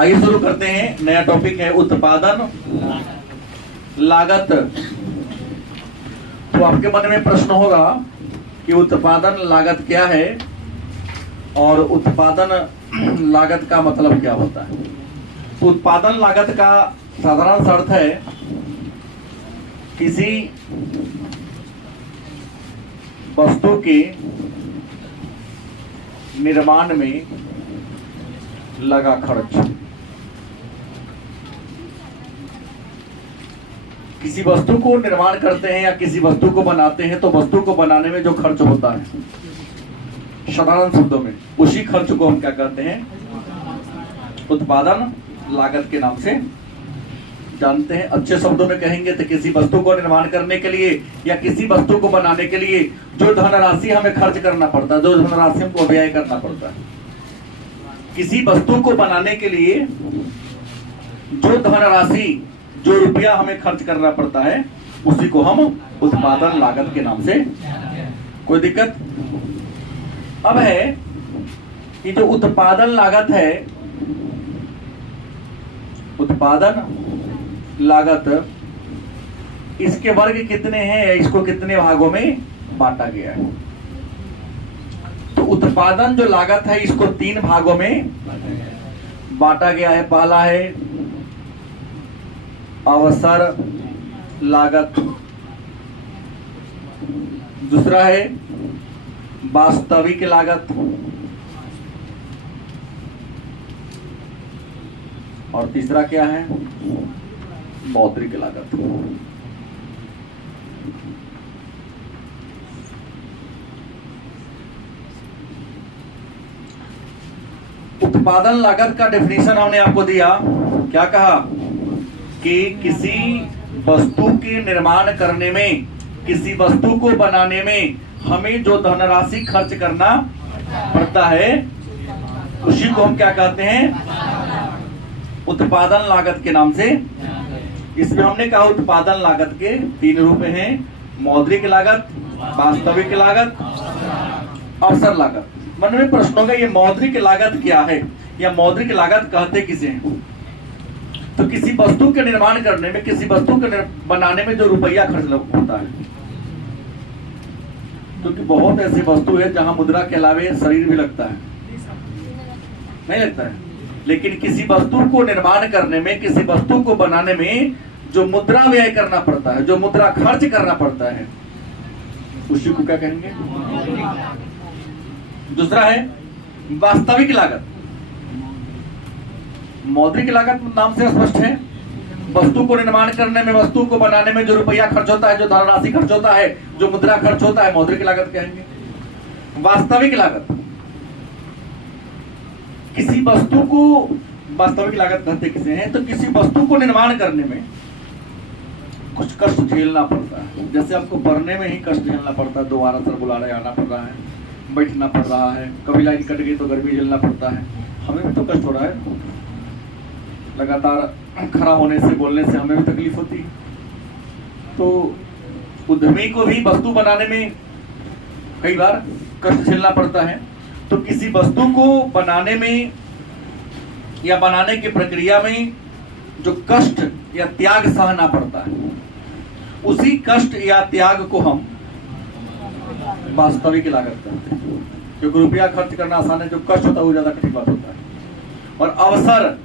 आइए शुरू करते हैं। नया टॉपिक है उत्पादन लागत। तो आपके मन में प्रश्न होगा कि उत्पादन लागत क्या है और उत्पादन लागत का मतलब क्या होता है। तो उत्पादन लागत का साधारण सा अर्थ है किसी वस्तु के निर्माण में लगा खर्च। किसी वस्तु को निर्माण करते हैं या किसी वस्तु को बनाते हैं तो वस्तु को बनाने में जो खर्च होता है, साधारण शब्दों में उसी खर्च को हम क्या कहते हैं, उत्पादन लागत के नाम से जानते हैं। अच्छे शब्दों में कहेंगे तो किसी वस्तु को निर्माण करने के लिए या किसी वस्तु को बनाने के लिए जो धनराशि हमें खर्च करना पड़ता है, जो धनराशि हमको व्यय करना पड़ता है, किसी वस्तु को बनाने के लिए जो धनराशि, जो रुपया हमें खर्च करना पड़ता है, उसी को हम उत्पादन लागत के नाम से। कोई दिक्कत? अब है कि जो उत्पादन लागत है, उत्पादन लागत, इसके वर्ग कितने हैं, इसको कितने भागों में बांटा गया है। तो उत्पादन जो लागत है इसको 3 भागों में बांटा गया है। पहला है अवसर लागत, दूसरा है वास्तविक लागत और तीसरा क्या है, मौद्रिक लागत। उत्पादन लागत का डेफिनेशन हमने आपको दिया। क्या कहा कि किसी वस्तु के निर्माण करने में, किसी वस्तु को बनाने में हमें जो धनराशि खर्च करना पड़ता है, उसी को हम क्या कहते हैं, उत्पादन लागत के नाम से। इसमें हमने कहा उत्पादन लागत के 3 रूप हैं, मौद्रिक लागत, वास्तविक लागत, अवसर लागत। मन में प्रश्न होगा ये मौद्रिक लागत क्या है या मौद्रिक लागत कहते किसे हैं। तो किसी वस्तु के निर्माण करने में, किसी वस्तु के बनाने में जो रुपया खर्च होता है, क्योंकि बहुत ऐसी वस्तु है जहां मुद्रा के अलावे शरीर भी लगता है, नहीं लगता है, लेकिन किसी वस्तु को निर्माण करने में, किसी वस्तु को बनाने में जो मुद्रा व्यय करना पड़ता है, जो मुद्रा खर्च करना पड़ता है, उसी को क्या कहेंगे। दूसरा है वास्तविक लागत। मौद्रिक लागत नाम से स्पष्ट है, वस्तु को निर्माण करने में, वस्तु को बनाने में जो रुपया खर्च होता है, जो धनराशि खर्च होता है, जो मुद्रा खर्च होता है, मौद्रिक लागत कहेंगे। वास्तविक लागत, किसी वस्तु को वास्तविक लागत कहते किसे हैं, तो किसी वस्तु को निर्माण करने में कुछ कष्ट झेलना पड़ता है। जैसे आपको पढ़ने में ही कष्ट झेलना पड़ता है, दोबारा सर बुलाने आना पड़ रहा है, बैठना पड़ रहा है, कभी लाइन कट गई तो गर्मी झेलना पड़ता है। हमें भी तो कष्ट हो रहा है, लगातार खड़ा होने से, बोलने से हमें भी तकलीफ होती है। तो उद्यमी को भी वस्तु बनाने में कई बार कष्ट झेलना पड़ता है। तो किसी वस्तु को बनाने में या बनाने की प्रक्रिया में जो कष्ट या त्याग सहना पड़ता है, उसी कष्ट या त्याग को हम वास्तविक लागत कहते हैं। क्योंकि रुपया खर्च करना आसान है, जो कष्ट होता है वो ज्यादा कठिन बात होता है। और अवसर,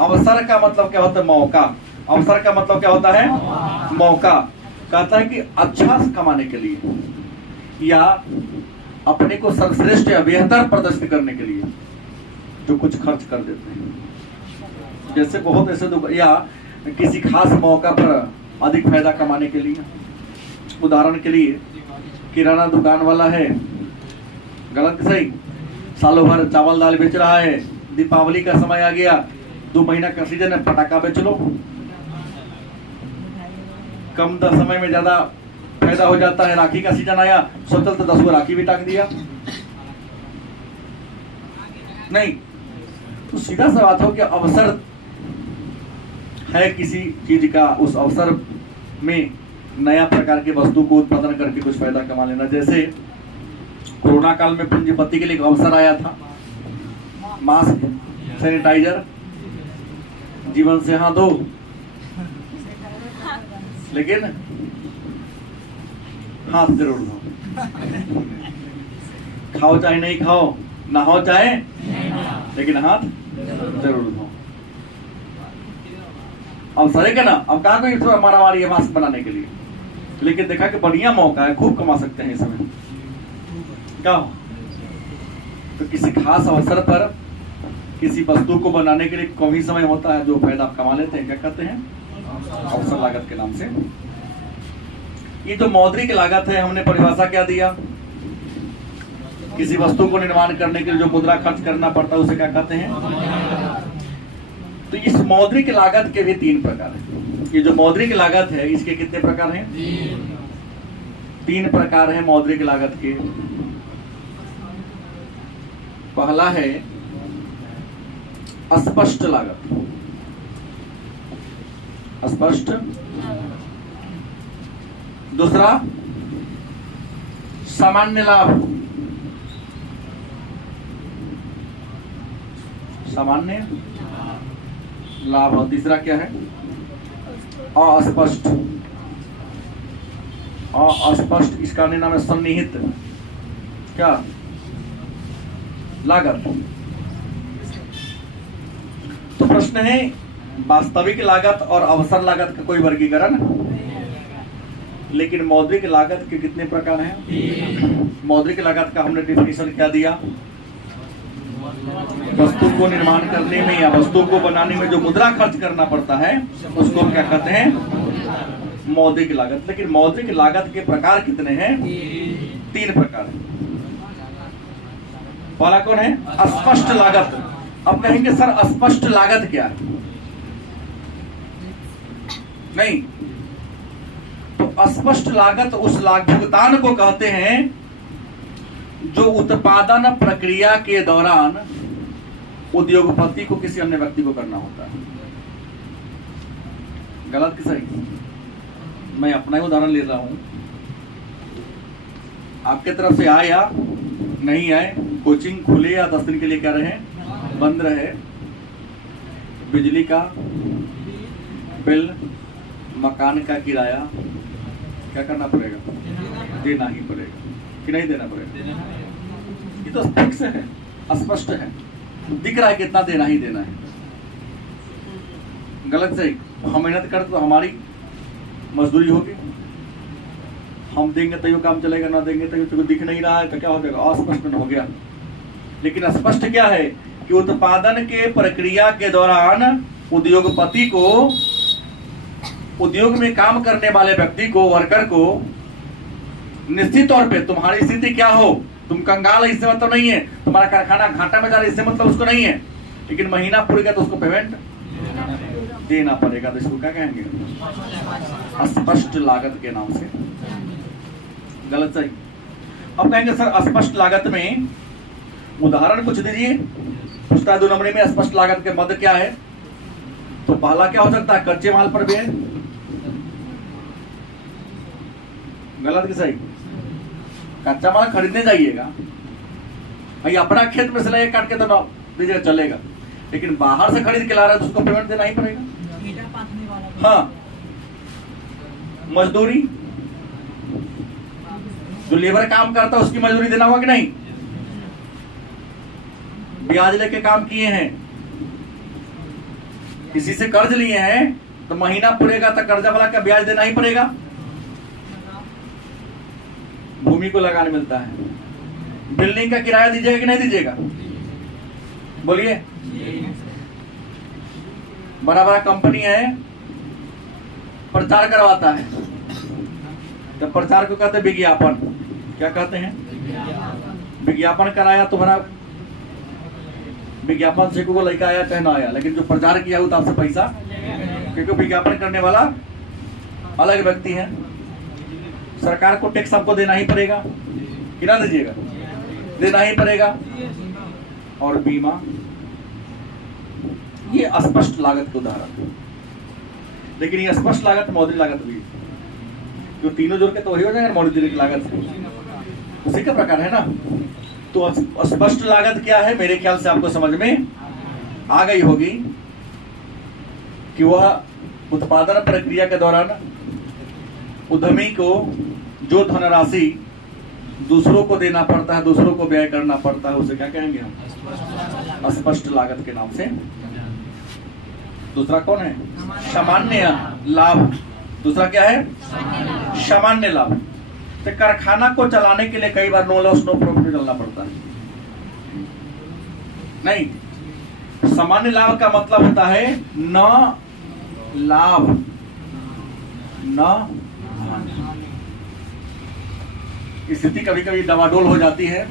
अवसर का मतलब क्या होता है, मौका। अवसर का मतलब क्या होता है, मौका। कहता है कि अच्छा कमाने के लिए या अपने को सर्वश्रेष्ठ या बेहतर प्रदर्शित करने के लिए जो कुछ खर्च कर देते हैं। जैसे बहुत ऐसे या किसी खास मौका पर अधिक फायदा कमाने के लिए। उदाहरण के लिए किराना दुकान वाला है, गलत सही, सालों भर चावल दाल बेच रहा है, दीपावली का समय आ गया, 2 महीना का सीजन है, पटाखा बेच लो, कम समय में ज्यादा फायदा हो जाता है। राखी का सीजन आया, सोचल तो 10 राखी भी टांग दिया। नहीं, तो सीधा सा बात हो कि अवसर है किसी चीज का, उस अवसर में नया प्रकार की वस्तु को उत्पादन करके कुछ फायदा कमा लेना। जैसे कोरोना काल में पूंजीपति के लिए एक अवसर आया था, मास्क, सैनिटाइजर, जीवन से हाथ धो, लेकिन हाथ जरूर धो। खाओ चाहे नहीं खाओ, नहाओ चाहे, लेकिन हाथ जरूर धो। अब सरे का ना, अब कहा कोई थोड़ा मारामारी है मास्क बनाने के लिए, लेकिन देखा कि बढ़िया मौका है, खूब कमा सकते हैं इस समय। क्या हो? तो किसी खास अवसर पर किसी वस्तु को बनाने के लिए कम ही समय होता है, जो फायदा आप कमा लेते हैं, क्या कहते हैं? अवसर लागत के नाम से। ये जो मौद्रिक लागत है, हमने परिभाषा क्या दिया? किसी वस्तु को निर्माण करने के लिए जो मुद्रा खर्च करना पड़ता है उसे क्या कहते हैं? तो इस मौद्रिक लागत के भी 3 प्रकार हैं। ये जो मौद्रिक लागत है, इसके कितने प्रकार हैं? 3 प्रकार हैं मौद्रिक लागत के। पहला है अस्पष्ट लागत। अस्पष्ट। दूसरा सामान्य लाभ। सामान्य लाभ। और तीसरा क्या है? अस्पष्ट। अस्पष्ट, इसका नाम है सन्निहित क्या लागत। तो प्रश्न है, वास्तविक लागत और अवसर लागत का कोई वर्गीकरण? लेकिन मौद्रिक लागत के कितने प्रकार हैं? मौद्रिक लागत का हमने डेफिनेशन क्या दिया? वस्तु को निर्माण करने में या वस्तु को बनाने में जो मुद्रा खर्च करना पड़ता है उसको क्या कहते हैं? मौद्रिक लागत। लेकिन मौद्रिक लागत के प्रकार कितने हैं? 3 प्रकार हैं। पहला कौन है? अस्पष्ट लागत। अब कहेंगे सर अस्पष्ट लागत क्या है? नहीं, तो अस्पष्ट लागत उस भुगतान को कहते हैं जो उत्पादन प्रक्रिया के दौरान उद्योगपति को किसी अन्य व्यक्ति को करना होता है। गलत कि सही? मैं अपना ही उदाहरण ले रहा हूं। आपके तरफ से आए या नहीं आए, कोचिंग खुले या 10 दिन के लिए क्या रहे, बंद रहे, बिजली का बिल, मकान का किराया क्या करना पड़ेगा? देना ही पड़ेगा कि नहीं देना पड़ेगा? ये तो फिक्स है, स्पष्ट है, दिख रहा है कितना देना ही देना है। गलत सही? हम मेहनत करते तो हमारी मजदूरी होगी, हम देंगे तभी काम चलेगा, ना देंगे तभी तो दिख नहीं रहा है तो क्या हो जाएगा? अस्पष्ट हो गया। लेकिन स्पष्ट क्या है कि उत्पादन के प्रक्रिया के दौरान उद्योगपति को, उद्योग में काम करने वाले व्यक्ति को, वर्कर को निश्चित तौर पे तुम्हारी स्थिति क्या हो, तुम कंगाल है इससे मतलब नहीं है, तुम्हारा कारखाना घाटा में जा रहा है इससे मतलब उसको नहीं है, लेकिन महीना पूरेगा तो उसको पेमेंट देना पड़ेगा। तो इसको क्या कहेंगे? अस्पष्ट लागत के नाम से। गलत सही? अब कहेंगे सर अस्पष्ट लागत में उदाहरण कुछ दीजिए। पूछता है 2 नंबर में अस्पष्ट लागत के मद क्या है? तो पहला क्या हो सकता है? कच्चे माल पर व्यय। गलत कि सही? कच्चा माल खरीदने जाइएगा, भाई अपना खेत में से लाइए काट के तो ना दीजिएगा चलेगा, लेकिन बाहर से खरीद के ला रहा है तो उसको पेमेंट देना ही पड़ेगा। हाँ, मजदूरी, जो लेबर काम करता है उसकी मजदूरी देना होगा कि नहीं? ब्याज लेके काम किए हैं, किसी से कर्ज लिए हैं तो महीना पूरेगा तो कर्जा वाला का ब्याज देना ही पड़ेगा। भूमि को लगाने मिलता है, बिल्डिंग का किराया दीजिएगा कि नहीं दीजिएगा? बोलिए। बड़ा बड़ा कंपनी है, प्रचार करवाता है, जब प्रचार को कहते हैं विज्ञापन, क्या कहते हैं? विज्ञापन कराया तुम्हारा, विज्ञापन से को लड़का आया चाहे ना आया, लेकिन जो प्रचार किया तो आपसे पैसा, क्योंकि विज्ञापन करने वाला अलग व्यक्ति है। सरकार को टैक्स आपको देना ही पड़ेगा कि ना दीजिएगा? देना ही पड़ेगा। और बीमा, ये अस्पष्ट लागत के उदाहरण। लेकिन ये स्पष्ट लागत मौद्रिक लागत भी, जो तीनों जोड़ के तो वही हो जाएगा मौद्रिक लागत, उसी का प्रकार है ना। तो स्पष्ट लागत क्या है? मेरे ख्याल से आपको समझ में आ गई होगी। कि वह उत्पादन प्रक्रिया के दौरान उद्यमी को जो धनराशि दूसरों को देना पड़ता है, दूसरों को व्यय करना पड़ता है, उसे क्या कहेंगे हम? अस्पष्ट लागत के नाम से। दूसरा कौन है? सामान्य लाभ। दूसरा क्या है? सामान्य लाभ। तो कारखाना को चलाने के लिए कई बार नो लॉस नो प्रॉफिट चलना पड़ता है। नहीं, सामान्य लाभ का मतलब होता है न लाभ न स्थिति कभी कभी डवाडोल हो जाती है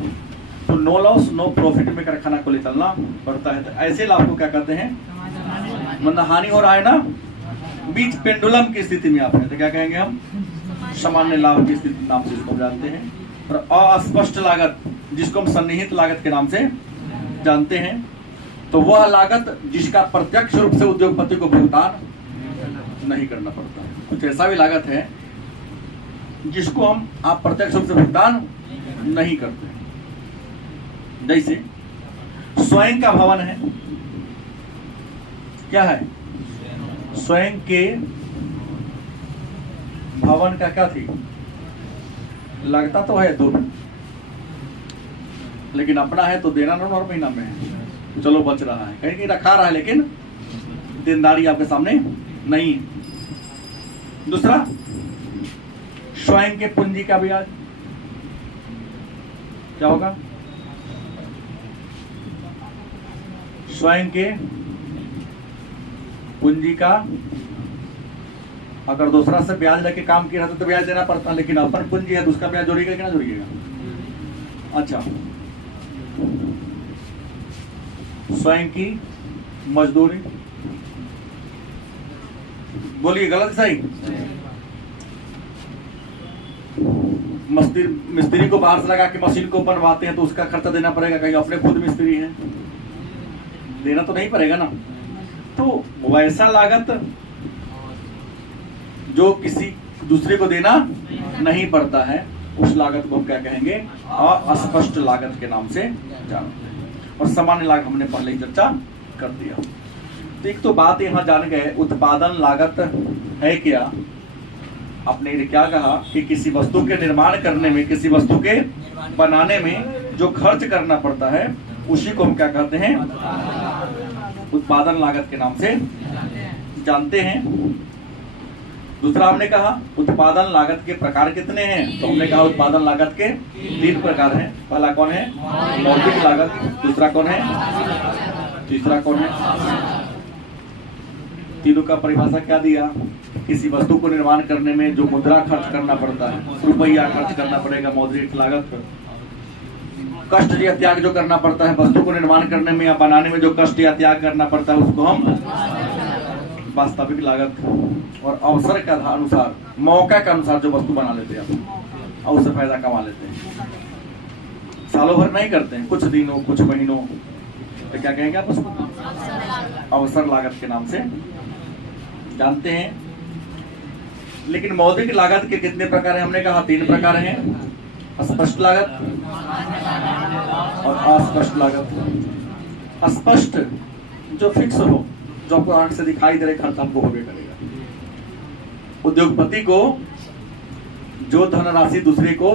तो नो लॉस नो प्रॉफिट में कारखाना को ले चलना पड़ता है। तो ऐसे लाभ को क्या कहते हैं? मतलब हानि हो रहा है ना, बीच पेंडुलम की स्थिति में आपने, तो क्या कहेंगे हम? सामान्य लाभ की स्थिति नाम से इसको जानते हैं। और अस्पष्ट लागत जिसको हम सन्निहित लागत के नाम से जानते हैं, तो वह लागत जिसका प्रत्यक्ष रूप से उद्योगपति को भुगतान नहीं करना पड़ता है। कुछ ऐसा भी लागत है जिसको हम आप प्रत्यक्ष रूप से भुगतान नहीं करते। जैसे स्वयं का भवन है, क्या है? स्वयं के भवन का क्या थी? लगता तो है दो, लेकिन अपना है तो देना ना, और महीना में है, चलो बच रहा है, कहीं कहीं रखा रहा है, लेकिन देनदारी आपके सामने नहीं है। दूसरा, स्वयं के पूंजी का ब्याज क्या होगा? स्वयं के पूंजी का अगर दूसरा से ब्याज लेके काम किया तो ब्याज देना पड़ता है, लेकिन अपन पूंजी है तो उसका ब्याज जोड़ेगा कि ना जोड़िएगा? अच्छा, स्वयं की मजदूरी, बोलिए गलत सही? मिस्त्री को बाहर से लगा के मशीन को बनवाते हैं तो उसका खर्चा देना पड़ेगा, कहीं अपने खुद मिस्त्री हैं, देना तो नहीं पड़ेगा ना। तो वैसा लागत जो किसी दूसरे को देना नहीं पड़ता है, उस लागत को हम क्या कहेंगे? अस्पष्ट लागत के नाम से जानते हैं। और सामान्य लागत हमने पहले ही चर्चा कर दिया। तो एक तो बात यहाँ जान गए, उत्पादन लागत है क्या? आपने क्या कहा कि किसी वस्तु के निर्माण करने में, किसी वस्तु के बनाने में जो खर्च करना पड़ता है उसी को हम क्या कहते हैं? उत्पादन लागत के नाम से जानते हैं। दूसरा हमने कहा उत्पादन लागत के प्रकार कितने हैं? तो हमने कहा उत्पादन लागत के 3 प्रकार हैं। पहला कौन है? मौद्रिक लागत। दूसरा कौन है? तीसरा कौन है? तीनों का परिभाषा क्या दिया? किसी वस्तु को निर्माण करने में जो मुद्रा खर्च करना पड़ता है, रुपया खर्च करना पड़ेगा, मौद्रिक लागत। कष्ट या त्याग जो करना पड़ता है वस्तु को निर्माण करने में या बनाने में, जो कष्ट या त्याग करना पड़ता है उसको हम वास्तविक लागत। और अवसर के अनुसार, मौका के अनुसार जो वस्तु बना लेते हैं और उससे फायदा कमा लेते हैं, सालों भर नहीं करते हैं, कुछ दिनों कुछ महीनों, तो क्या कहेंगे आप उसको? अवसर लागत के नाम से जानते हैं। लेकिन मौद्रिक लागत के कितने प्रकार हैं? हमने कहा 3 प्रकार हैं, स्पष्ट लागत और अस्पष्ट लागत। स्पष्ट जो फिक्स हो, जो आपको आंख से दिखाई दे रहे खर्च हमको होबे करेगा। उद्योगपति को जो धनराशि दूसरे को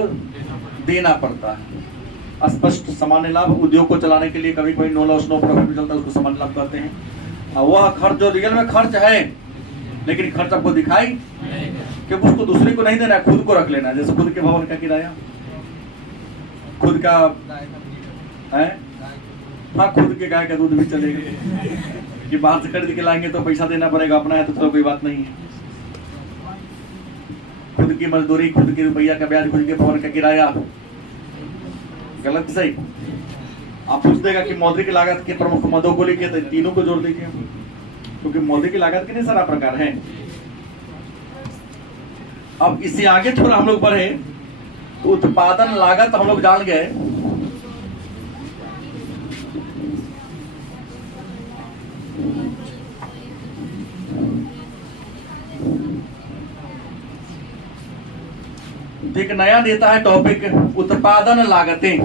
देना पड़ता है। स्पष्ट सामान्य लाभ, उद्योग को चलाने के लिए कभी कोई नो लॉस नो प्रॉफिट चलता है, उसको सामान्य लाभ कहते हैं। और वह खर्च जो रियल में खर्च है, लेकिन खर्च आपको दिखाई कि उसको दूसरे को नहीं देना है, खुद को रख लेना है। जैसे खुद के भवन का किराया, खुद का है, हाँ खुद के गाय का दूध भी चलेगा कि बाहर से खरीद के लाएंगे तो पैसा देना पड़ेगा, अपना है तो कोई बात नहीं है। खुद की मजदूरी, खुद के रुपया का ब्याज, खुद के भवन का किराया, गलत सही? आप पूछ देगा कि मौद्रिक लागत के प्रमुख मदों को लिखे, तो तीनों को जोड़ दीजिए, क्योंकि मौद्रिक लागत के नहीं सारा प्रकार है। अब इससे आगे थोड़ा हम लोग बढ़े तो उत्पादन लागत हम लोग जान गए। एक नया देता है टॉपिक, उत्पादन लागतें।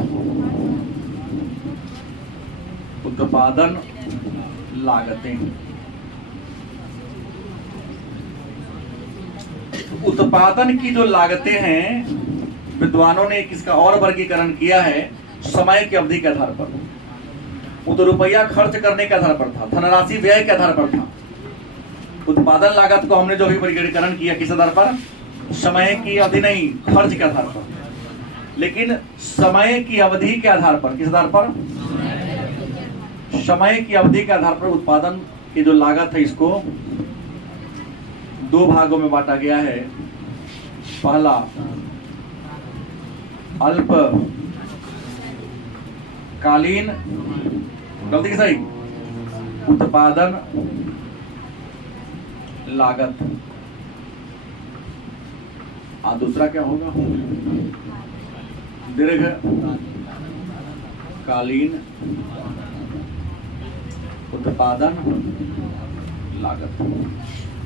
उत्पादन लागतें उत्पादन की जो लागतें हैं, विद्वानों ने किसका और वर्गीकरण किया है समय की अवधि के आधार पर। वो तो रुपया खर्च करने के आधार पर था, धनराशि व्यय के आधार पर था। उत्पादन लागत को हमने जो भी वर्गीकरण किया किस आधार पर, समय की अवधि नहीं, खर्च के आधार पर। लेकिन समय की अवधि के आधार पर, किस आधार पर, समय की अवधि के आधार पर उत्पादन की जो लागत है इसको दो भागों में बांटा गया है। पहला अल्पकालीन, गलती सही, उत्पादन लागत, और दूसरा क्या होगा, दीर्घकालीन उत्पादन लागत।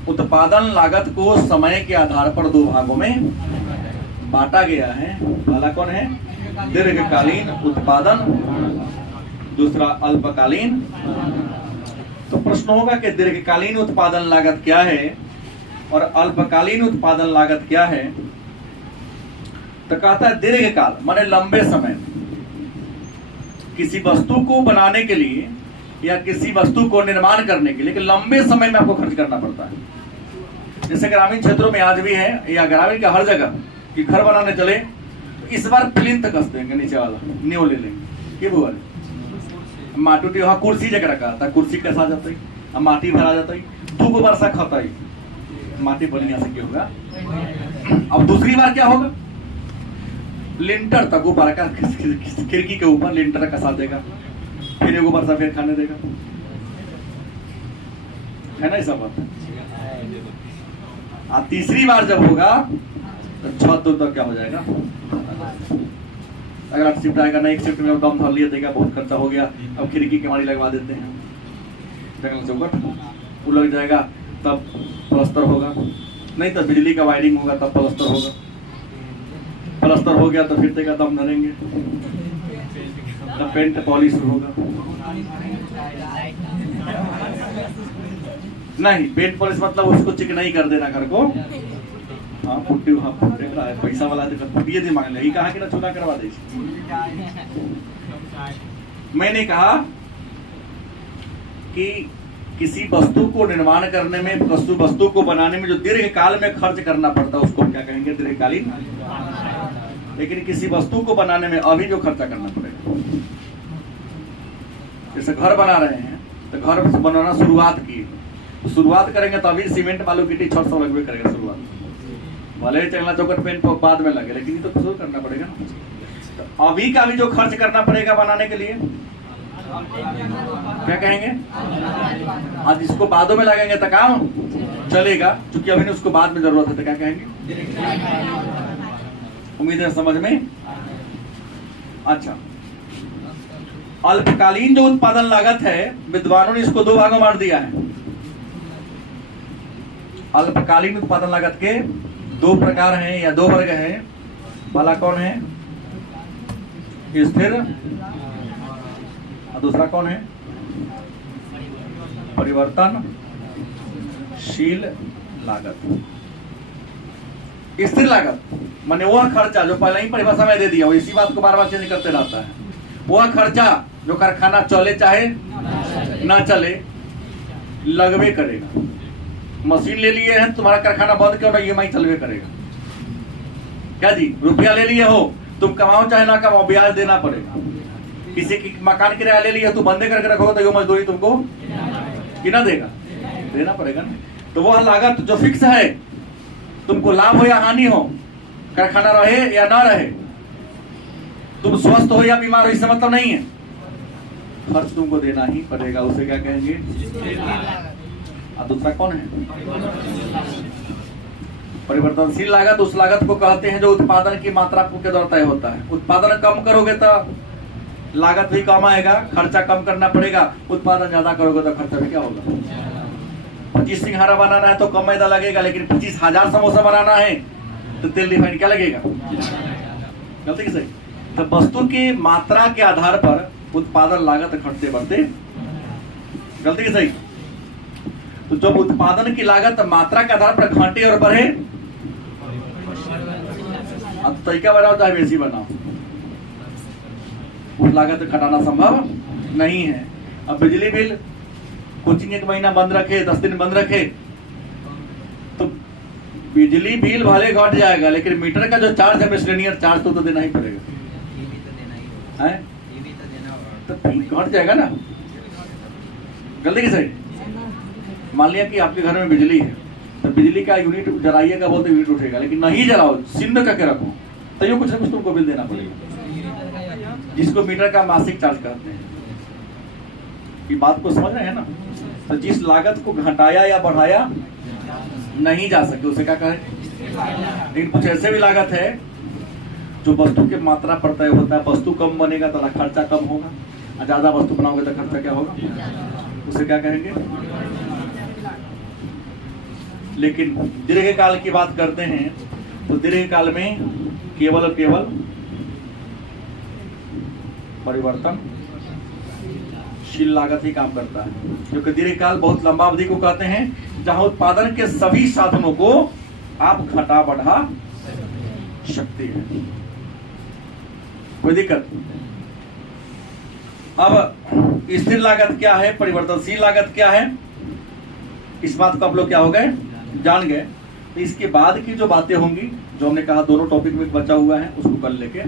उत्पादन लागत को समय के आधार पर दो भागों में बांटा गया है। पहला कौन है, दीर्घकालीन उत्पादन, दूसरा अल्पकालीन। तो प्रश्न होगा कि दीर्घकालीन उत्पादन लागत क्या है और अल्पकालीन उत्पादन लागत क्या है। तो कहता है दीर्घकाल माने लंबे समय, किसी वस्तु को बनाने के लिए या किसी वस्तु को निर्माण करने के लिए लंबे समय में आपको खर्च करना पड़ता है। जैसे ग्रामीण क्षेत्रों में आज भी है, या ग्रामीण का हर जगह कि घर बनाने चले तो इस बार प्लिंथ कस देंगे, नीचे वाला नींव ले लेंगे, ये बुआ माटी वहाँ कुर्सी जगह रखा था, कुर्सी कैसा जाता है, अब माटी भरा जाता है, 2 वर्षा खाता है, माटी बढ़िया से क्या होगा। अब दूसरी बार क्या होगा, लिंटर तक ऊपर का खिड़की के ऊपर लिंटर कसा देगा, फिर एगो वर्षा फिर खाने देगा, है ना, ऐसा बात। और तीसरी बार जब होगा तो छत तो क्या हो जाएगा, अगर आप शिफ्ट आएगा ना, एक शिफ्ट में दम धर लिया देगा, बहुत खर्चा हो गया, अब खिड़की के मारी लगवा देते हैं, चौकट वो लग जाएगा, तब प्लास्टर होगा, नहीं तो बिजली का वायरिंग होगा तब प्लास्टर होगा, प्लास्टर हो गया तो फिर देगा दम धरेंगे, तब पेंट पॉलिश होगा, नहीं पेंट पॉलिश मतलब उसको चिकनाई कर देना घर को। हाँ पुट्टी, हाँ देख रहा है पैसा वाला देखा पुट्टी दे मांग ले, कहा कि ना चूना करवा दे। मैंने कहा कि किसी वस्तु को निर्माण करने में, वस्तु को बनाने में जो दीर्घकाल में खर्च करना पड़ता है उसको क्या कहेंगे, दीर्घकालीन। लेकिन किसी वस्तु को बनाने में अभी जो खर्चा करना पड़ेगा, जैसे घर बना रहे हैं तो घर बनाना शुरुआत की, तो शुरुआत करेंगे तो अभी सीमेंट बालू गिट्टी छड़ सब लगवे करेगा शुरुआत, भले ही चंगला चौकट पेंट बाद में लगे, लेकिन ये तो शुरू करना पड़ेगा ना। तो अभी का भी जो खर्च करना पड़ेगा बनाने के लिए क्या कहेंगे, आज इसको बादों में लगेंगे तो काम चलेगा, क्योंकि अभी उसको बाद में जरूरत है, तो क्या कहेंगे। उम्मीद है समझ में। अच्छा, अल्पकालीन जो उत्पादन लागत है, विद्वानों ने इसको दो भागों में बांट दिया है। अल्पकालीन उत्पादन लागत के दो प्रकार हैं या दो वर्ग हैं। पहला कौन है, स्थिर, और दूसरा कौन है, परिवर्तनशील लागत। स्थिर लागत माने वह खर्चा जो पहले ही परिभाषा में दे दिया, वो इसी बात को बार बार चेंज करते रहता है। वह खर्चा जो कारखाना चले चाहे ना चले लगवे करेगा। मशीन ले लिए हैं, तुम्हारा कारखाना बंद क्यों ना, EMI चलवे करेगा। क्या जी, रुपया ले लिए हो, तुम कमाओ चाहे ना कमाओ, ब्याज देना पड़ेगा। किसी की मकान किराया ले लिया, तू बंदे करके रखोगे तो ये मजदूरी तुमको कितना देगा, देना पड़ेगा ना। तो वह लागत जो फिक्स है, तुमको लाभ हो या हानि हो, कारखाना रहे या ना रहे, तुम स्वस्थ हो या बीमार हो, इससे मतलब नहीं है, खर्च तुमको देना ही पड़ेगा। उसे क्या कहेंगे। और दूसरा कौन है, परिवर्तनशील लागत। उस लागत को कहते हैं जो उत्पादन की मात्रा के द्वारा तय होता है। उत्पादन कम करोगे तो लागत भी कम आएगा, खर्चा कम करना पड़ेगा। उत्पादन ज्यादा करोगे तो खर्चा भी क्या होगा। 25 सिंघारा बनाना है तो कम मैदा लगेगा, लेकिन 25,000 समोसा बनाना है तो तेल रिफाइंड क्या लगेगा, गलती सही। तो वस्तु की मात्रा के आधार पर उत्पादन लागत घटते बढ़ते, गलती की सही। तो जब उत्पादन की लागत मात्रा के आधार पर घटे और बढ़े अब तरीका बनाओ चाहे वैसी बनाओ, उस लागत घटाना संभव नहीं है। अब बिजली बिल कोचिंग 1 महीना बंद रखे, 10 दिन बंद रखे, तो बिजली बिल भले घट जाएगा, लेकिन मीटर का जो चार्ज है मिसलेनियर चार्ज तो देना ही पड़ेगा, है तो घट जाएगा ना। गलती की सही। मान लिया कि आपके घर में बिजली है, तो बिजली का यूनिट जलाइएगा बोलते यूनिट उठेगा, लेकिन नहीं जलाओ, सिंध करके रखो, तो ये कुछ ना कुछ तुमको बिल देना पड़ेगा, जिसको मीटर का मासिक चार्ज कहते हैं। ये बात को समझ रहे हैं ना। तो जिस लागत को घटाया या बढ़ाया नहीं जा सके उसे क्या कहें। लेकिन कुछ ऐसे भी लागत है जो वस्तु के मात्रा पर तय होता है, वस्तु कम बनेगा तो खर्चा कम होगा, और ज्यादा वस्तु बनाओगे तो खर्चा क्या होगा, उसे क्या कहेंगे। लेकिन दीर्घकाल की बात करते हैं तो दीर्घकाल में केवल और केवल परिवर्तनशील लागत ही काम करता है, क्योंकि दीर्घकाल बहुत लंबा अवधि को कहते हैं जहां उत्पादन के सभी साधनों को आप घटा बढ़ा सकते हैं, कोई दिक्कत। अब स्थिर लागत क्या है, परिवर्तनशील लागत क्या है, इस बात को आप लोग क्या हो गए, जान गए। तो इसके बाद की जो बातें होंगी, जो हमने कहा दोनों टॉपिक में बचा हुआ है, उसको कल लेके